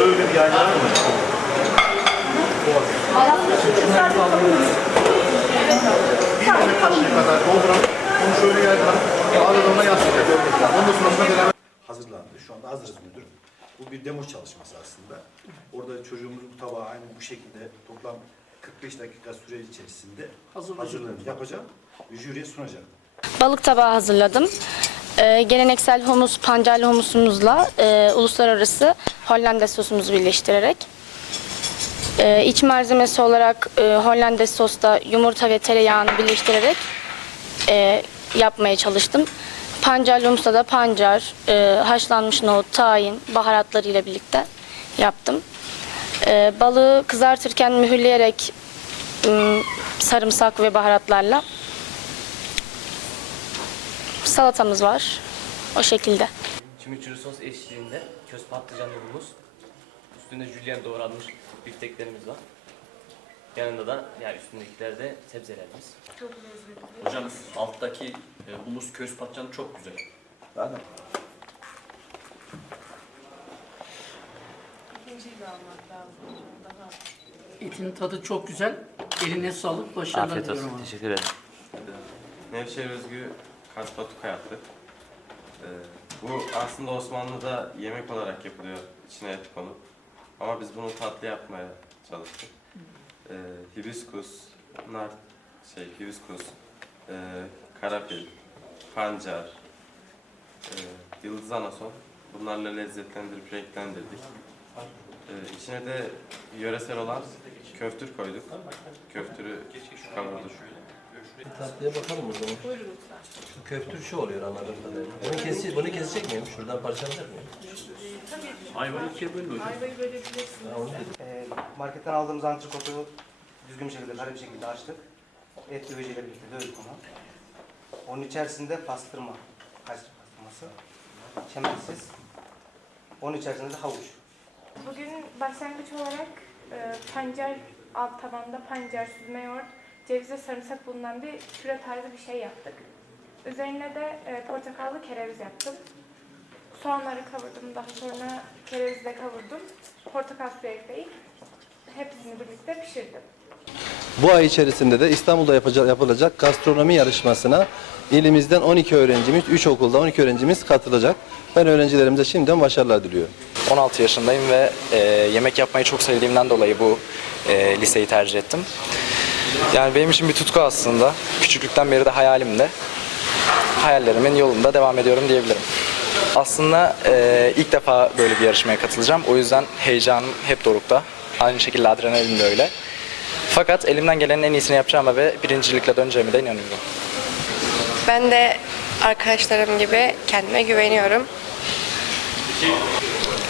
böyle bir yaylar mı? Bir yemek kaşığı kadar dolduran, onu şöyle yaydıran, ağırlığına yansıtacak. Ondan sonrasında beraber hazırlandı. Şu anda hazırız müdürüm. Bu bir demo çalışması aslında. Orada çocuğumuzun tabağı aynı bu şekilde toplam 45 dakika süre içerisinde hazırlığını yapacağım. Jüriye sunacağım. Balık tabağı hazırladım. Ee, geleneksel humus, pancarlı humusumuzla e, uluslararası Hollandaise sosumuzu birleştirerek. Ee, iç malzemesi olarak e, Hollandaise sosta yumurta ve tereyağını birleştirerek e, yapmaya çalıştım. Pancarlı humusta da pancar, e, haşlanmış nohut, tahin, baharatlarıyla birlikte yaptım. E, balığı kızartırken mühürleyerek m, sarımsak ve baharatlarla Salatamız var. O şekilde. Chimichurri sos eşliğinde köz patlıcanlı humus. Üstünde jülyen doğranmış bifteklerimiz var. Yanında da yani üstündekiler de sebzelerimiz. Hocam alttaki e, humus köz patlıcanı çok güzel. Etin tadı çok güzel. Eline sağlık. Başarılar diliyorum. abi. Teşekkür ederim. Nevşehir özgü Kars Patuk hayatı. Ee, bu aslında Osmanlı'da yemek olarak yapılıyor içine et konup. Ama biz bunu tatlı yapmaya çalıştık. Ee, hibiskus, nar, şey hibiskus, e, karanfil, pancar, e, yıldız anason. Bunlarla lezzetlendirip renklendirdik. Ee, içine de yöresel olan köftür koyduk. Köftürü kavurduk. Tatlıya bakalım o zaman. Buyurun lütfen. Şu köftür şu oluyor anladığım kadarıyla. Bunu, kesi, bunu kesecek miyim? Şuradan parçalayacak mıyım? Ayvalı ikiye bölün hocam. Ha, onu dedim. Ee, marketten aldığımız antrikotu düzgün bir şekilde, kare bir şekilde açtık. Et döveciyle birlikte dövdük onu. Onun içerisinde pastırma, Kayseri pastırması, çemensiz. Onun içerisinde de havuç. Bugün başlangıç olarak e, pancar alt tabanda pancar, süzme yoğurt, ceviz ve sarımsak bulunan bir püre tarzı bir şey yaptık. Üzerine de e, portakallı kereviz yaptım. Soğanları kavurdum, daha sonra kerevizle kavurdum. Portakal suyu ekleyip hepsini birlikte pişirdim. Bu ay içerisinde de İstanbul'da yapaca- yapılacak gastronomi yarışmasına ilimizden 12 öğrencimiz, 3 okulda 12 öğrencimiz katılacak. Ben öğrencilerimize şimdiden başarılar diliyorum. 16 yaşındayım ve e, yemek yapmayı çok sevdiğimden dolayı bu e, liseyi tercih ettim. Yani benim için bir tutku aslında. Küçüklükten beri de hayalimde. Hayallerimin yolunda devam ediyorum diyebilirim. Aslında e, ilk defa böyle bir yarışmaya katılacağım. O yüzden heyecanım hep dorukta. Aynı şekilde adrenalin de öyle. Fakat elimden gelenin en iyisini yapacağıma ve birincilikle döneceğime de inanıyorum. Ben de arkadaşlarım gibi kendime güveniyorum.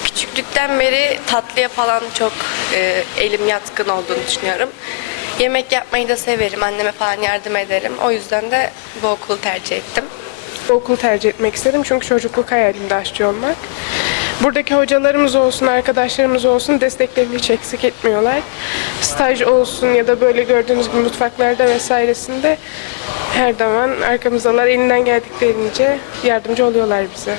Küçüklükten beri tatlıya falan çok e, elim yatkın olduğunu düşünüyorum. Yemek yapmayı da severim. Anneme falan yardım ederim. O yüzden de bu okulu tercih ettim. Bu okulu tercih etmek istedim çünkü çocukluk hayalimde aşçı olmak. Buradaki hocalarımız olsun, arkadaşlarımız olsun desteklerini hiç eksik etmiyorlar. Staj olsun ya da böyle gördüğünüz gibi mutfaklarda vesairesinde her zaman arkamızdalar. Elinden geldiklerince yardımcı oluyorlar bize.